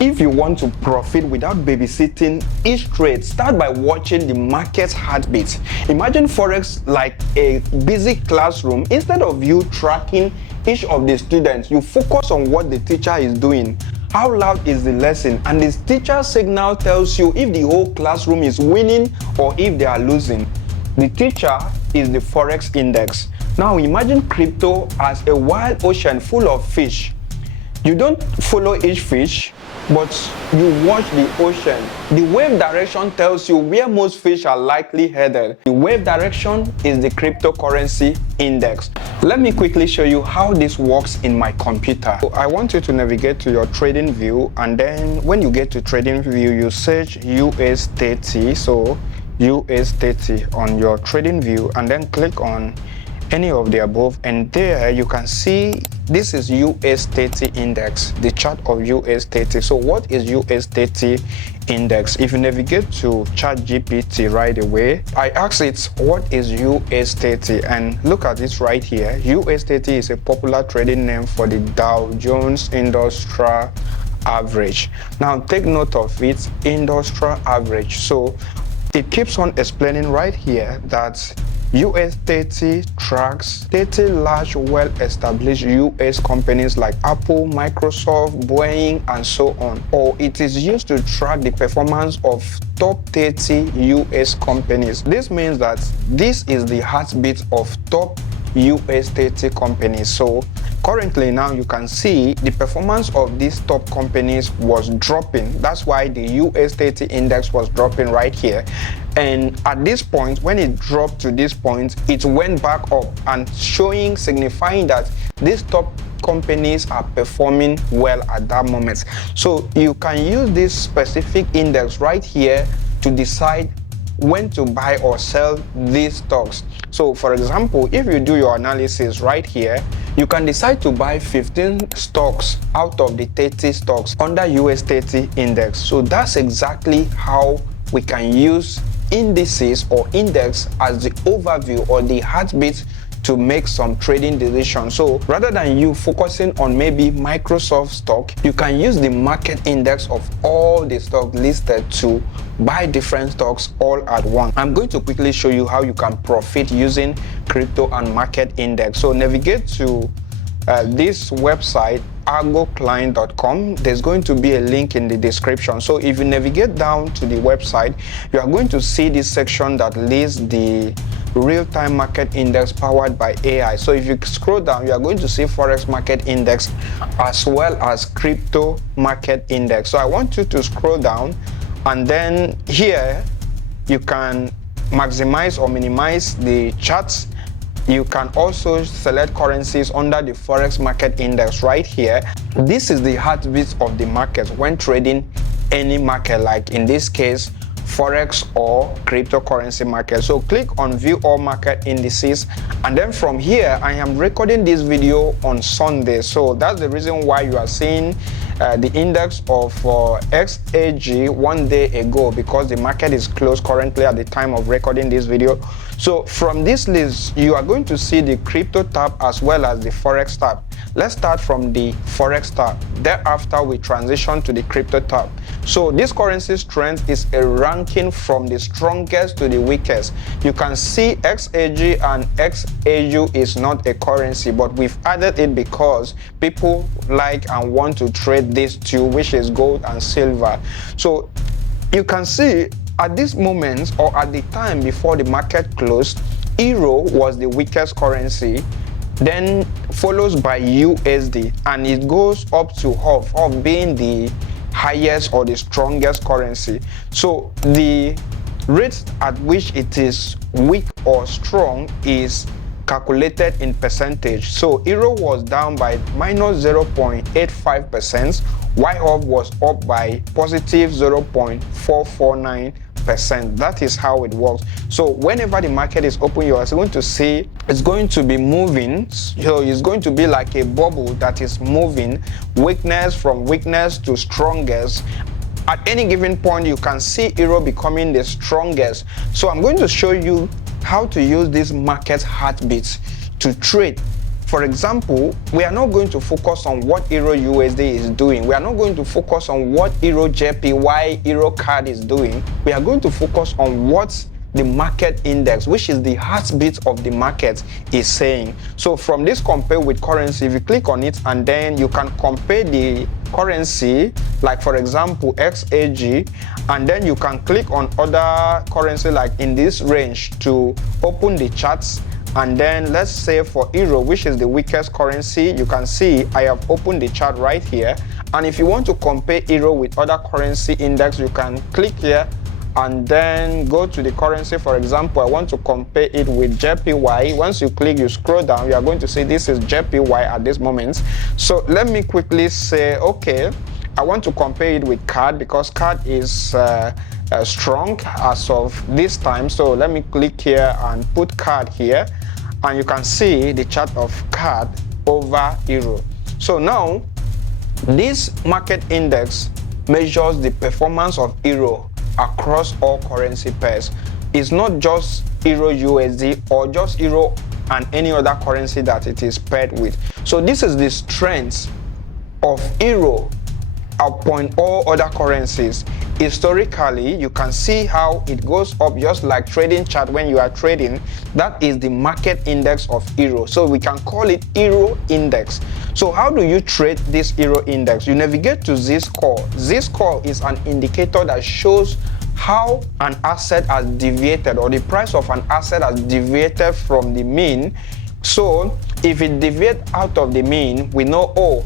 If you want to profit without babysitting each trade, start by watching the market's heartbeat. Imagine forex like a busy classroom. Instead of you tracking each of the students, you focus on what the teacher is doing. How loud is the lesson? And the teacher's signal tells you if the whole classroom is winning or if they are losing. The teacher is the forex index. Now imagine crypto as a wild ocean full of fish. You don't follow each fish, but you watch the ocean. The wave direction tells you where most fish are likely headed. The wave direction is the cryptocurrency index. Let me quickly show you how this works in my computer. So I want you to navigate to your trading view, and then when you get to trading view, you search US30. So US30 on your trading view, and then click on any of the above, and there you can see this is US30 index, the chart of US30. So what is US30 index? If you navigate to ChatGPT right away, I asked it what is US30, and look at this right here. US30 is a popular trading name for the Dow Jones Industrial Average. Now take note of its industrial average. So it keeps on explaining right here that US30 tracks 30 large, well-established US companies like Apple, Microsoft, Boeing, and so on. Or it is used to track the performance of top 30 US companies. This means that this is the heartbeat of top US30 companies. So currently now you can see the performance of these top companies was dropping. That's why the US30 index was dropping right here. And at this point, when it dropped to this point, it went back up and signifying that these top companies are performing well at that moment. So you can use this specific index right here to decide when to buy or sell these stocks. So for example, if you do your analysis right here, you can decide to buy 15 stocks out of the 30 stocks under US30 index. So that's exactly how we can use indices or index as the overview or the heartbeat to make some trading decisions. So rather than you focusing on maybe Microsoft stock, you can use the market index of all the stocks listed to buy different stocks all at once. I'm going to quickly show you how you can profit using crypto and market index. So navigate to this website, argoclient.com. There's going to be a link in the description. So if you navigate down to the website, you are going to see this section that lists the real-time market index powered by AI. So if you scroll down, you are going to see forex market index as well as crypto market index. So I want you to scroll down, and then here you can maximize or minimize the charts. You can also select currencies under the forex market index right here. This is the heartbeat of the market when trading any market, like in this case forex or cryptocurrency market. So click on view all market indices, and then from here I am recording this video on Sunday, so that's the reason why you are seeing the index of XAG 1 day ago, because the market is closed currently at the time of recording this video. So from this list you are going to see the crypto tab as well as the forex tab. Let's start from the forex tab. Thereafter we transition to the crypto tab. So this currency strength is a ranking from the strongest to the weakest. You can see XAG and XAU is not a currency, but we've added it because people like and want to trade these two, which is gold and silver. So you can see at this moment, or at the time before the market closed, Euro was the weakest currency, then follows by USD, and it goes up to half of being the highest or the strongest currency. So the rate at which it is weak or strong is calculated in percentage. So Euro was down by minus 0.85%, while HOV was up by positive 0.449%. That is how it works. So whenever the market is open, you are going to see it's going to be moving. So it's going to be like a bubble that is moving, weakness from weakness to strongest. At any given point, you can see Euro becoming the strongest. So I'm going to show you how to use this market heartbeat to trade for example, we are not going to focus on what Euro USD is doing. We are not going to focus on what Euro JPY, Euro CAD is doing. We are going to focus on what the market index, which is the heartbeat of the market, is saying. So from this compare with currency, if you click on it and then you can compare the currency, like for example XAG, and then you can click on other currency like in this range to open the charts. And then let's say for Euro, which is the weakest currency, you can see I have opened the chart right here. And if you want to compare Euro with other currency index, you can click here and then go to the currency. For example, I want to compare it with JPY. Once you click, you scroll down, you are going to see this is JPY at this moment. So let me quickly say, okay, I want to compare it with CAD because CAD is strong as of this time. So let me click here and put CAD here, and you can see the chart of CAD over Euro. So now this market index measures the performance of Euro across all currency pairs. It's not just Euro USD or just Euro and any other currency that it is paired with. So this is the strength of Euro upon all other currencies. Historically, you can see how it goes up just like trading chart when you are trading. That is the market index of Euro. So we can call it Euro index. So how do you trade this Euro index? You navigate to Z-score. Z-score is an indicator that shows how an asset has deviated, or the price of an asset has deviated from the mean. So if it deviates out of the mean, we know, oh,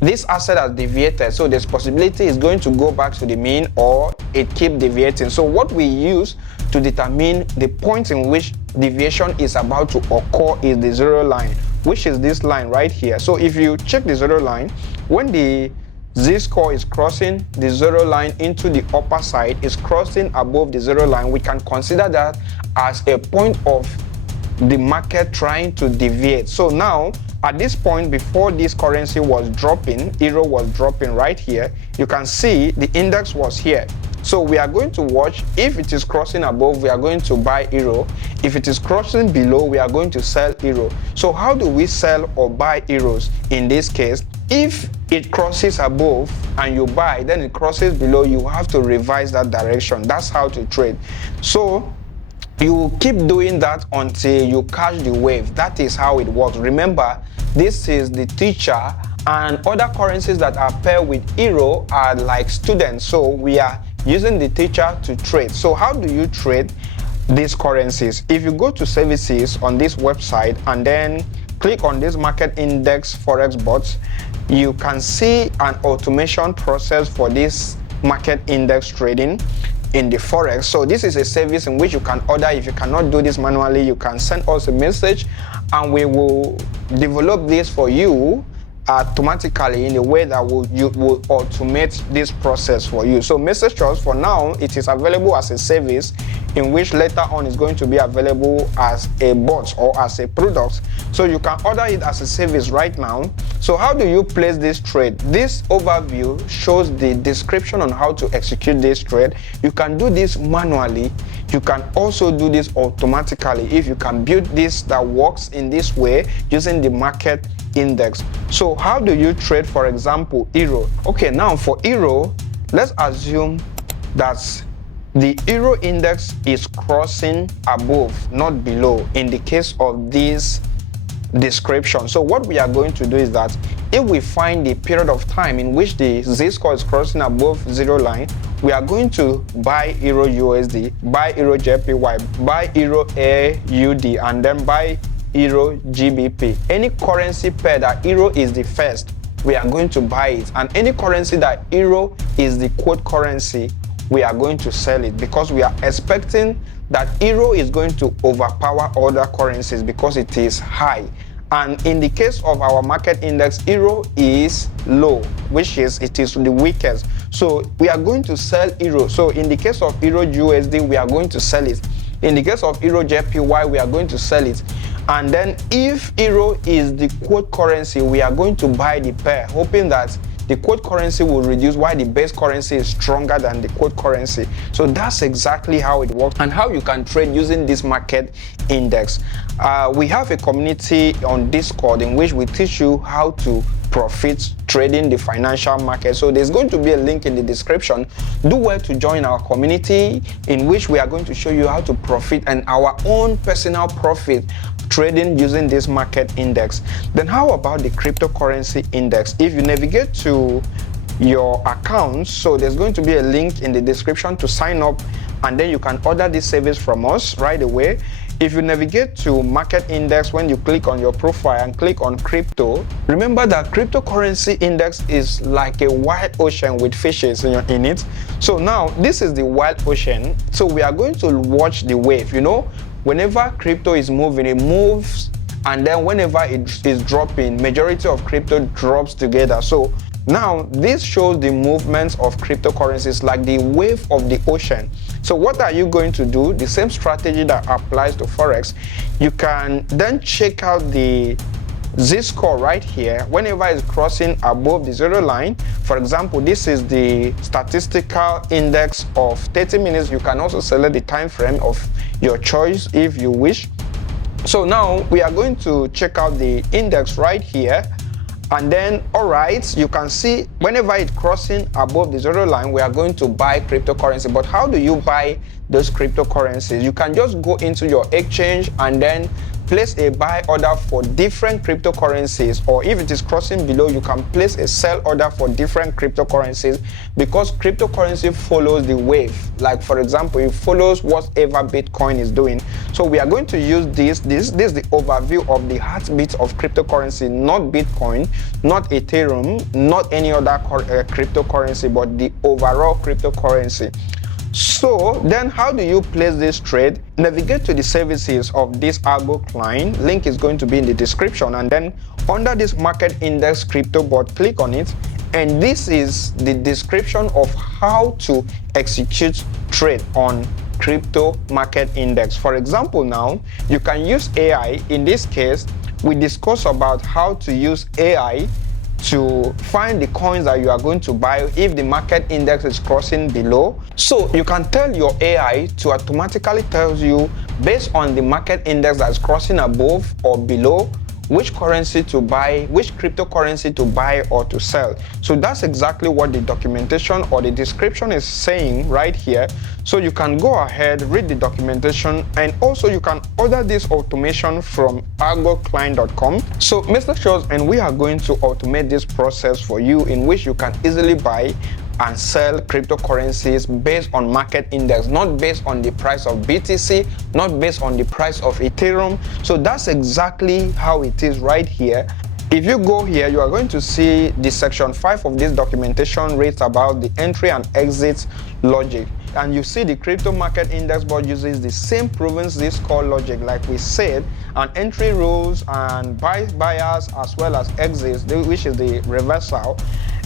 this asset has deviated, so there's possibility it's going to go back to the mean or it keep deviating. So what we use to determine the point in which deviation is about to occur is the zero line, which is this line right here. So if you check the zero line, when the Z-score is crossing the zero line into the upper side, is crossing above the zero line, we can consider that as a point of the market trying to deviate. So now at this point, before this currency was dropping, Euro was dropping right here, you can see the index was here. So we are going to watch. If it is crossing above, we are going to buy Euro. If it is crossing below, we are going to sell Euro. So how do we sell or buy Euros in this case? If it crosses above and you buy, then it crosses below, you have to revise that direction. That's how to trade. So you keep doing that until you catch the wave. That is how it works. Remember, this is the teacher, and other currencies that are paired with Euro are like students. So we are using the teacher to trade. So how do you trade these currencies? If you go to services on this website and then click on this market index forex bots, you can see an automation process for this market index trading in the forex. So this is a service in which you can order. If you cannot do this manually, you can send us a message and we will develop this for you automatically in a way that you will automate this process for you. So message us. For now, it is available as a service, in which later on is going to be available as a bot or as a product. So you can order it as a service right now. So how do you place this trade? This overview shows the description on how to execute this trade. You can do this manually. You can also do this automatically if you can build this that works in this way using the market index. So how do you trade, for example, Euro? Okay, now for Euro, let's assume that the Euro index is crossing above, not below, in the case of this description. So what we are going to do is that if we find the period of time in which the Z-score is crossing above zero line, we are going to buy Euro USD, buy Euro JPY, buy Euro AUD, and then buy Euro GBP. Any currency pair that Euro is the first, we are going to buy it. And any currency that Euro is the quote currency, we are going to sell it, because we are expecting that Euro is going to overpower other currencies because it is high. And in the case of our market index, Euro is low, which is it is the weakest. So we are going to sell Euro. So in the case of Euro USD, we are going to sell it. In the case of Euro JPY, we are going to sell it. And then if Euro is the quote currency, we are going to buy the pair, hoping that the quote currency will reduce while the base currency is stronger than the quote currency. So that's exactly how it works and how you can trade using this market index. We have a community on Discord in which we teach you how to profit trading the financial market. So there's going to be a link in the description. Do well to join our community in which we are going to show you how to profit and our own personal profit trading using this market index. Then how about the cryptocurrency index? If you navigate to your account, so there's going to be a link in the description to sign up, and then you can order this service from us right away. If you navigate to market index, when you click on your profile and click on crypto, remember that cryptocurrency index is like a wide ocean with fishes in it. So now this is the wide ocean. So we are going to watch the wave. Whenever crypto is moving, it moves, and then whenever it is dropping, majority of crypto drops together. So now this shows the movements of cryptocurrencies like the wave of the ocean. So what are you going to do? The same strategy that applies to forex. You can then check out the z-score right here whenever it's crossing above the zero line. For example, this is the statistical index of 30 minutes. You can also select the time frame of your choice if you wish. So now we are going to check out the index right here. And then, all right, you can see whenever it's crossing above the zero line, we are going to buy cryptocurrency. But how do you buy those cryptocurrencies? You can just go into your exchange and then place a buy order for different cryptocurrencies, or if it is crossing below, you can place a sell order for different cryptocurrencies, because cryptocurrency follows the wave. Like for example, it follows whatever Bitcoin is doing. So we are going to use this is the overview of the heartbeat of cryptocurrency, not Bitcoin, not Ethereum, not any other cryptocurrency, but the overall cryptocurrency. So then how do you place this trade? Navigate to the services of this algo client. Link is going to be in the description, and then under this market index crypto bot, click on it, and this is the description of how to execute trade on crypto market index. For example, now you can use AI. In this case, we discuss about how to use AI to find the coins that you are going to buy if the market index is crossing below. So you can tell your AI to automatically tell you, based on the market index that's crossing above or below, which currency to buy, which cryptocurrency to buy or to sell. So that's exactly what the documentation or the description is saying right here. So you can go ahead, read the documentation, and also you can order this automation from algoclient.com. So Mr. Shows, and we are going to automate this process for you, in which you can easily buy and sell cryptocurrencies based on market index, not based on the price of BTC, not based on the price of Ethereum. So that's exactly how it is right here. If you go here, you are going to see the section 5 of this documentation reads about the entry and exit logic. And you see the crypto market index board uses the same proven z-score logic like we said, and entry rules and buyers as well as exits, which is the reversal.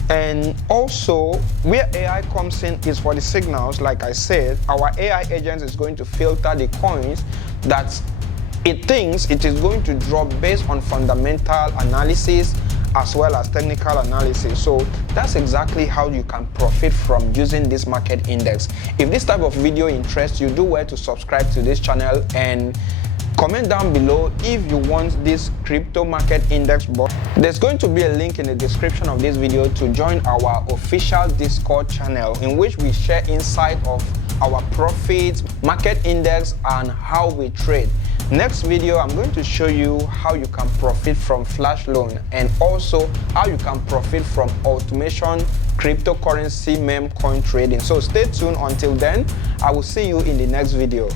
And also where AI comes in is for the signals. Like I said, our AI agent is going to filter the coins that it thinks it is going to drop based on fundamental analysis as well as technical analysis. So that's exactly how you can profit from using this market index. If this type of video interests you, do well to subscribe to this channel and comment down below if you want this crypto market index bot. There's going to be a link in the description of this video to join our official Discord channel, in which we share insight of our profits, market index, and how we trade. Next video, I'm going to show you how you can profit from flash loan, and also how you can profit from automation cryptocurrency meme coin trading. So stay tuned. Until then, I will see you in the next video.